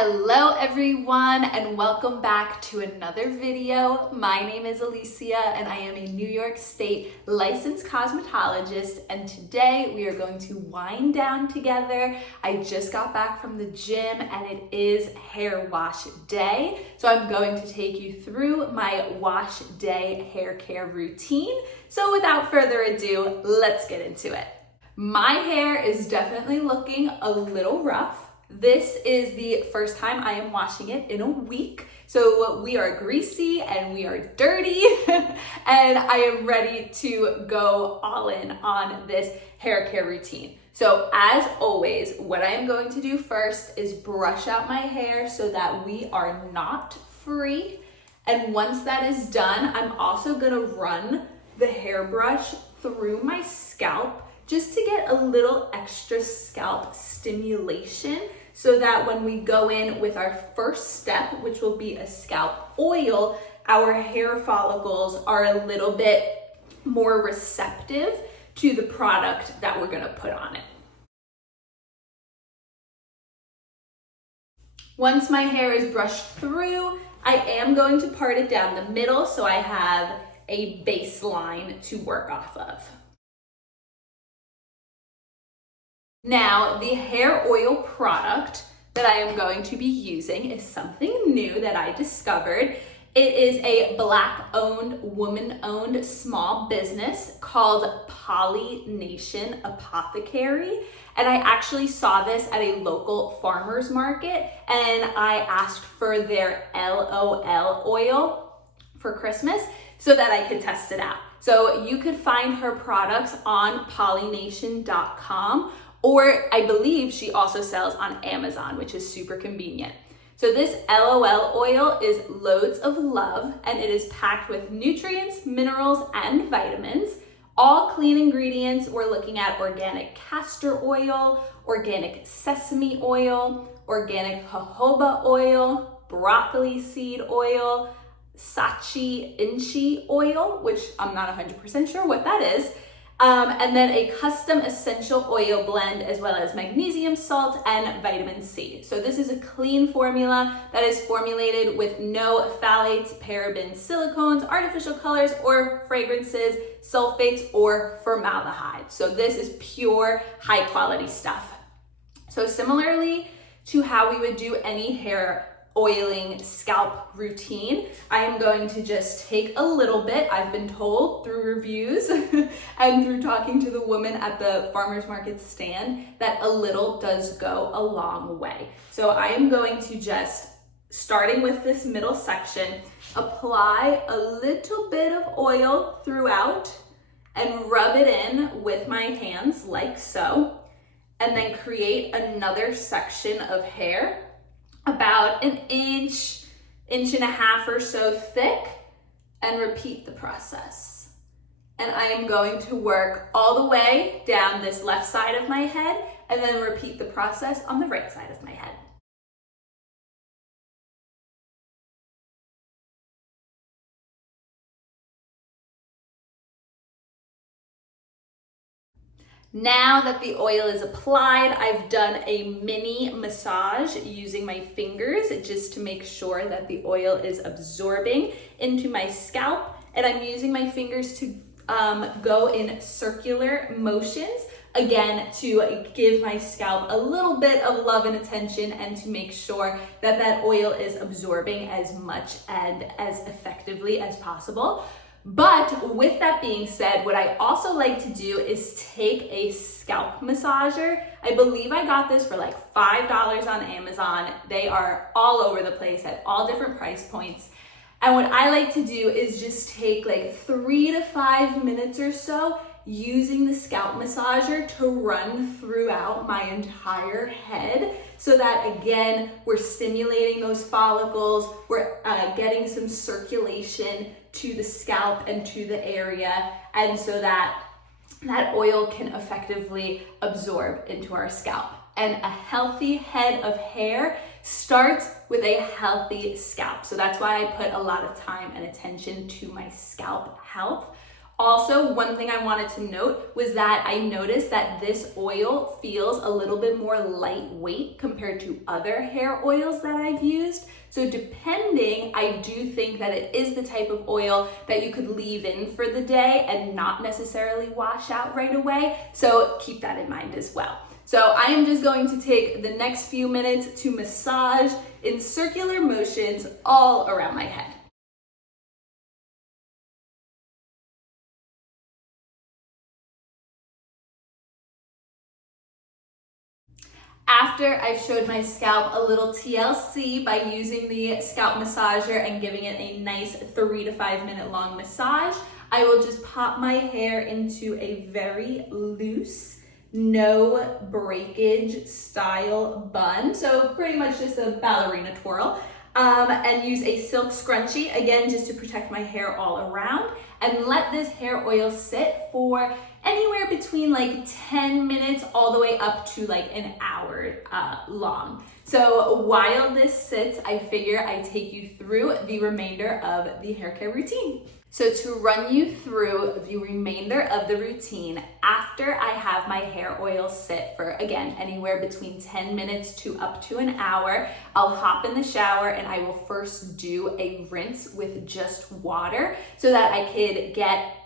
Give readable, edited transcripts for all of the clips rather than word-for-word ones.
Hello everyone and welcome back to another video. My name is Alicia and I am a New York State licensed cosmetologist, and today we are going to wind down together. I just got back from the gym and it is hair wash day. So I'm going to take you through my wash day hair care routine. So without further ado, let's get into it. My hair is definitely looking a little rough. This is the first time I am washing it in a week. So we are greasy and we are dirty and I am ready to go all in on this hair care routine. So as always, what I am going to do first is brush out my hair so that we are knot free. And once that is done, I'm also gonna run the hairbrush through my scalp just to get a little extra scalp stimulation, so that when we go in with our first step, which will be a scalp oil, our hair follicles are a little bit more receptive to the product that we're gonna put on it. Once my hair is brushed through, I am going to part it down the middle so I have a baseline to work off of. Now, the hair oil product that I am going to be using is something new that I discovered. It is a Black-owned, woman-owned small business called Polynation Apothecary. And I actually saw this at a local farmer's market and I asked for their LOL oil for Christmas so that I could test it out. So you could find her products on polynation.com, or I believe she also sells on Amazon, which is super convenient. So this LOL oil is loads of love and it is packed with nutrients, minerals, and vitamins. All clean ingredients. We're looking at organic castor oil, organic sesame oil, organic jojoba oil, broccoli seed oil, sachi inchi oil, which I'm not 100% sure what that is. And then a custom essential oil blend, as well as magnesium salt and vitamin C. So this is a clean formula that is formulated with no phthalates, parabens, silicones, artificial colors, or fragrances, sulfates, or formaldehyde. So this is pure high quality stuff. So similarly to how we would do any hair oiling scalp routine, I am going to just take a little bit. I've been told through reviews and through talking to the woman at the farmer's market stand that a little does go a long way. So I am going to just, starting with this middle section, apply a little bit of oil throughout and rub it in with my hands like so, and then create another section of hair about an inch and a half or so thick, and repeat the process. And I am going to work all the way down this left side of my head and then repeat the process on the right side of my head. Now that the oil is applied, I've done a mini massage using my fingers just to make sure that the oil is absorbing into my scalp. And I'm using my fingers to go in circular motions, again, to give my scalp a little bit of love and attention and to make sure that that oil is absorbing as much and as effectively as possible. But with that being said, what I also like to do is take a scalp massager. I believe I got this for like $5 on Amazon. They are all over the place at all different price points. And what I like to do is just take like 3 to 5 minutes or so using the scalp massager to run throughout my entire head, so that again, we're stimulating those follicles, we're getting some circulation to the scalp and to the area, and so that that oil can effectively absorb into our scalp. And a healthy head of hair starts with a healthy scalp. So that's why I put a lot of time and attention to my scalp health. Also, one thing I wanted to note was that I noticed that this oil feels a little bit more lightweight compared to other hair oils that I've used. So depending, I do think that it is the type of oil that you could leave in for the day and not necessarily wash out right away. So keep that in mind as well. So I am just going to take the next few minutes to massage in circular motions all around my head. After I've showed my scalp a little TLC by using the scalp massager and giving it a nice 3 to 5 minute long massage, I will just pop my hair into a very loose, no breakage style bun. So pretty much just a ballerina twirl. And use a silk scrunchie, again, just to protect my hair all around, and let this hair oil sit for anywhere between like 10 minutes all the way up to like an hour long. So while this sits, I figure I take you through the remainder of the hair care routine. So to run you through the remainder of the routine, after I have my hair oil sit for, again, anywhere between 10 minutes to up to an hour, I'll hop in the shower and I will first do a rinse with just water so that I could get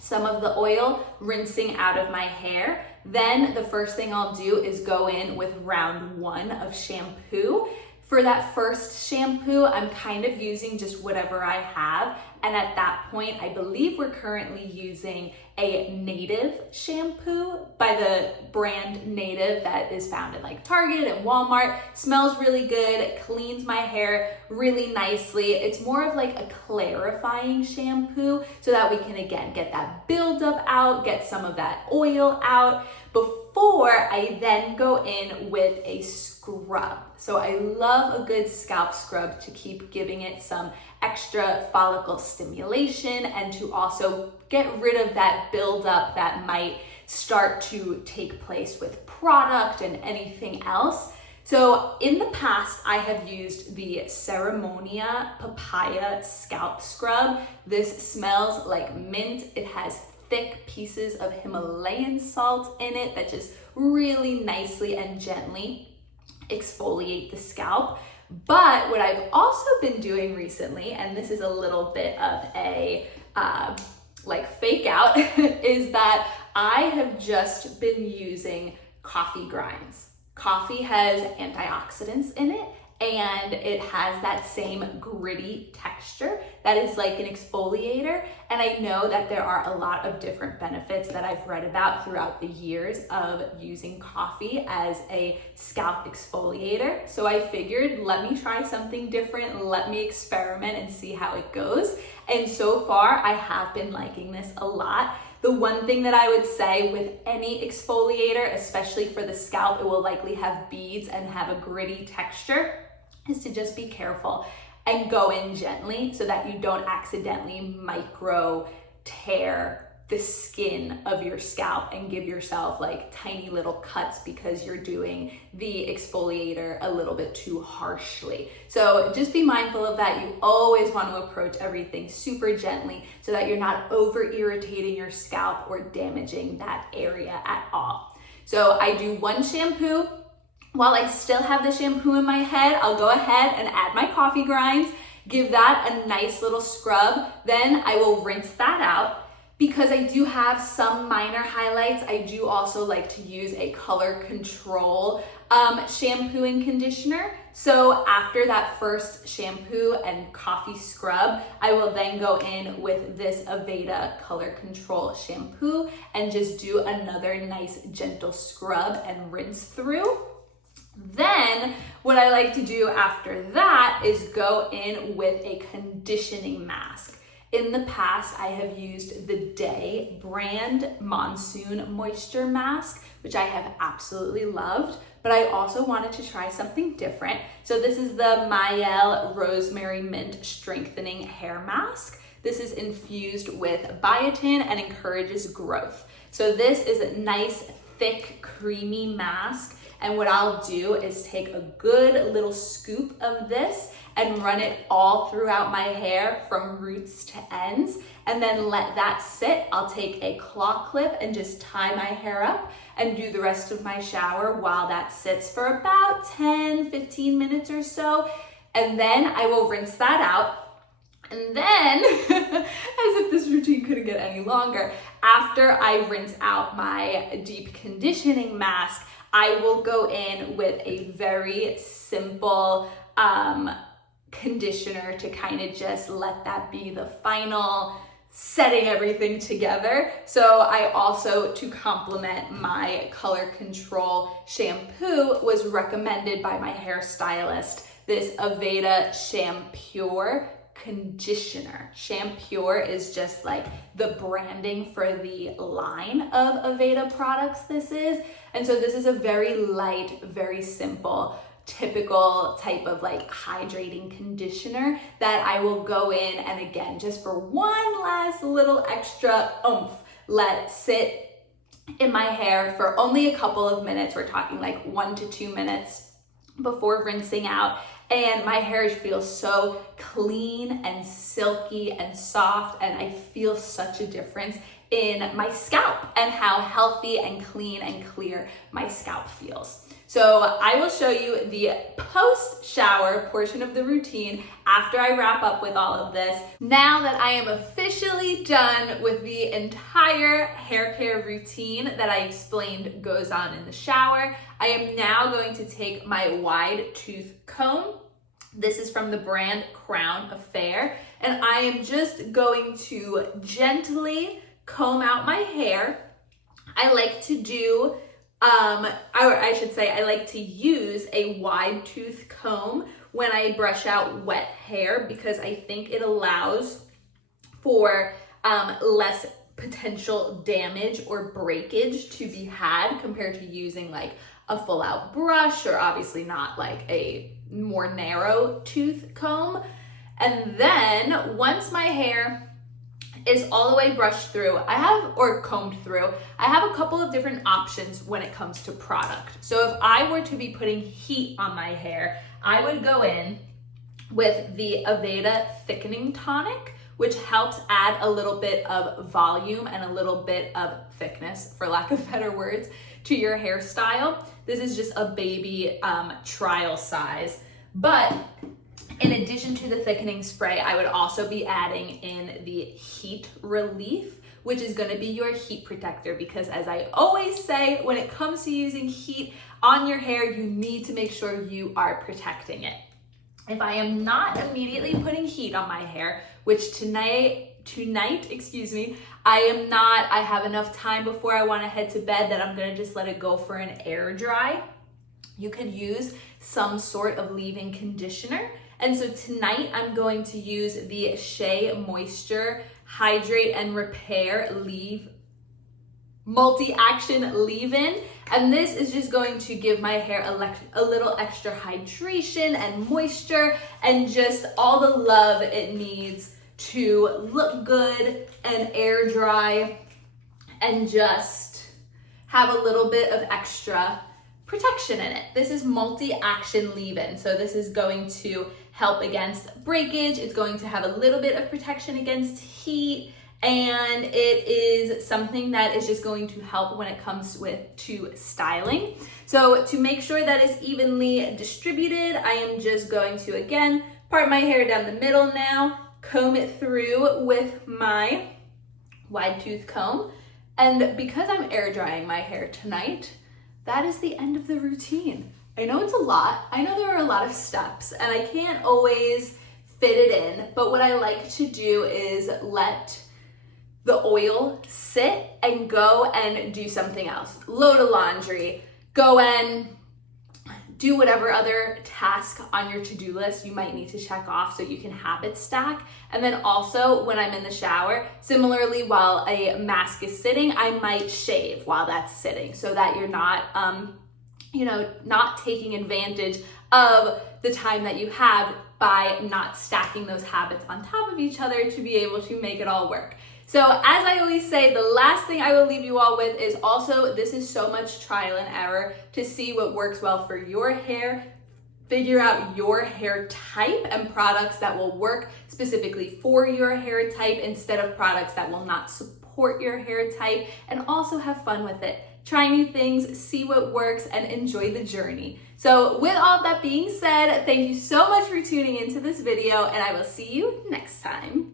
some of the oil rinsing out of my hair. Then the first thing I'll do is go in with round 1 of shampoo. For that first shampoo, I'm kind of using just whatever I have. And at that point, I believe we're currently using a Native shampoo by the brand Native that is found in like Target and Walmart. Smells really good, cleans my hair really nicely. It's more of like a clarifying shampoo so that we can, again, get that buildup out, get some of that oil out before I then go in with a scrub. So I love a good scalp scrub to keep giving it some extra follicle stimulation and to also get rid of that buildup that might start to take place with product and anything else. So in the past, I have used the Ceremonia Papaya Scalp Scrub. This smells like mint. It has thick pieces of Himalayan salt in it that just really nicely and gently exfoliate the scalp. But what I've also been doing recently, and this is a little bit of a like fake out, is that I have just been using coffee grinds. Coffee has antioxidants in it, and it has that same gritty texture that is like an exfoliator. And I know that there are a lot of different benefits that I've read about throughout the years of using coffee as a scalp exfoliator. So I figured, let me try something different, let me experiment and see how it goes. And so far, I have been liking this a lot. The one thing that I would say with any exfoliator, especially for the scalp, it will likely have beads and have a gritty texture, is to just be careful and go in gently so that you don't accidentally micro tear the skin of your scalp and give yourself like tiny little cuts because you're doing the exfoliator a little bit too harshly. So just be mindful of that. You always want to approach everything super gently so that you're not over irritating your scalp or damaging that area at all. So I do one shampoo. While I still have the shampoo in my head, I'll go ahead and add my coffee grinds, give that a nice little scrub. Then I will rinse that out. Because I do have some minor highlights, I do also like to use a color control shampoo and conditioner. So after that first shampoo and coffee scrub, I will then go in with this Aveda color control shampoo and just do another nice gentle scrub and rinse through. Then what I like to do after that is go in with a conditioning mask. In the past, I have used the Day brand Monsoon Moisture Mask, which I have absolutely loved, but I also wanted to try something different. So this is the Mielle Rosemary Mint Strengthening Hair Mask. This is infused with biotin and encourages growth. So this is a nice, thick, creamy mask. And what I'll do is take a good little scoop of this and run it all throughout my hair from roots to ends, and then let that sit. I'll take a claw clip and just tie my hair up and do the rest of my shower while that sits for about 10-15 minutes or so. And then I will rinse that out. And then, as if this routine couldn't get any longer, after I rinse out my deep conditioning mask, I will go in with a very simple conditioner to kind of just let that be the final setting everything together. So I also, to complement my color control shampoo, was recommended by my hairstylist this Aveda Shampure conditioner. Shampure is just like the branding for the line of Aveda products this is. And so this is a very light, very simple, typical type of like hydrating conditioner that I will go in and, again, just for one last little extra oomph, let sit in my hair for only a couple of minutes. We're talking like 1 to 2 minutes before rinsing out. And my hair feels so clean and silky and soft, and I feel such a difference in my scalp and how healthy and clean and clear my scalp feels. So I will show you the post-shower portion of the routine after I wrap up with all of this. Now that I am officially done with the entire hair care routine that I explained goes on in the shower, I am now going to take my wide tooth comb. This is from the brand Crown Affair, and I am just going to gently comb out my hair. I like to do I like to use a wide tooth comb when I brush out wet hair, because I think it allows for less potential damage or breakage to be had compared to using like a full out brush, or obviously not like a more narrow tooth comb. And then once my hair is all the way brushed through, combed through, I have a couple of different options when it comes to product. So if I were to be putting heat on my hair, I would go in with the Aveda Thickening Tonic, which helps add a little bit of volume and a little bit of thickness, for lack of better words, to your hairstyle. This is just a baby trial size. But in addition to the thickening spray, I would also be adding in the heat relief, which is going to be your heat protector, because as I always say, when it comes to using heat on your hair, you need to make sure you are protecting it. If I am not immediately putting heat on my hair, which tonight, I am not, I have enough time before I want to head to bed that I'm going to just let it go for an air dry. You could use some sort of leave-in conditioner. And so tonight I'm going to use the Shea Moisture Hydrate and Repair Multi-Action Leave-In. And this is just going to give my hair a little extra hydration and moisture and just all the love it needs to look good and air dry and just have a little bit of extra protection in it. This is multi-action leave-in. So this is going to help against breakage. It's going to have a little bit of protection against heat, and it is something that is just going to help when it comes to styling. So to make sure that it's evenly distributed, I am just going to, again, part my hair down the middle now, comb it through with my wide tooth comb. And because I'm air drying my hair tonight, that is the end of the routine. I know it's a lot. I know there are a lot of steps and I can't always fit it in, but what I like to do is let the oil sit and go and do something else. Load of laundry, go and do whatever other task on your to-do list you might need to check off so you can habit stack. And then also when I'm in the shower, similarly, while a mask is sitting, I might shave while that's sitting so that you're not, not taking advantage of the time that you have by not stacking those habits on top of each other to be able to make it all work. So as I always say, the last thing I will leave you all with is also, this is so much trial and error to see what works well for your hair. Figure out your hair type and products that will work specifically for your hair type instead of products that will not support your hair type, and also have fun with it. Try new things, see what works, and enjoy the journey. So with all that being said, thank you so much for tuning into this video, and I will see you next time.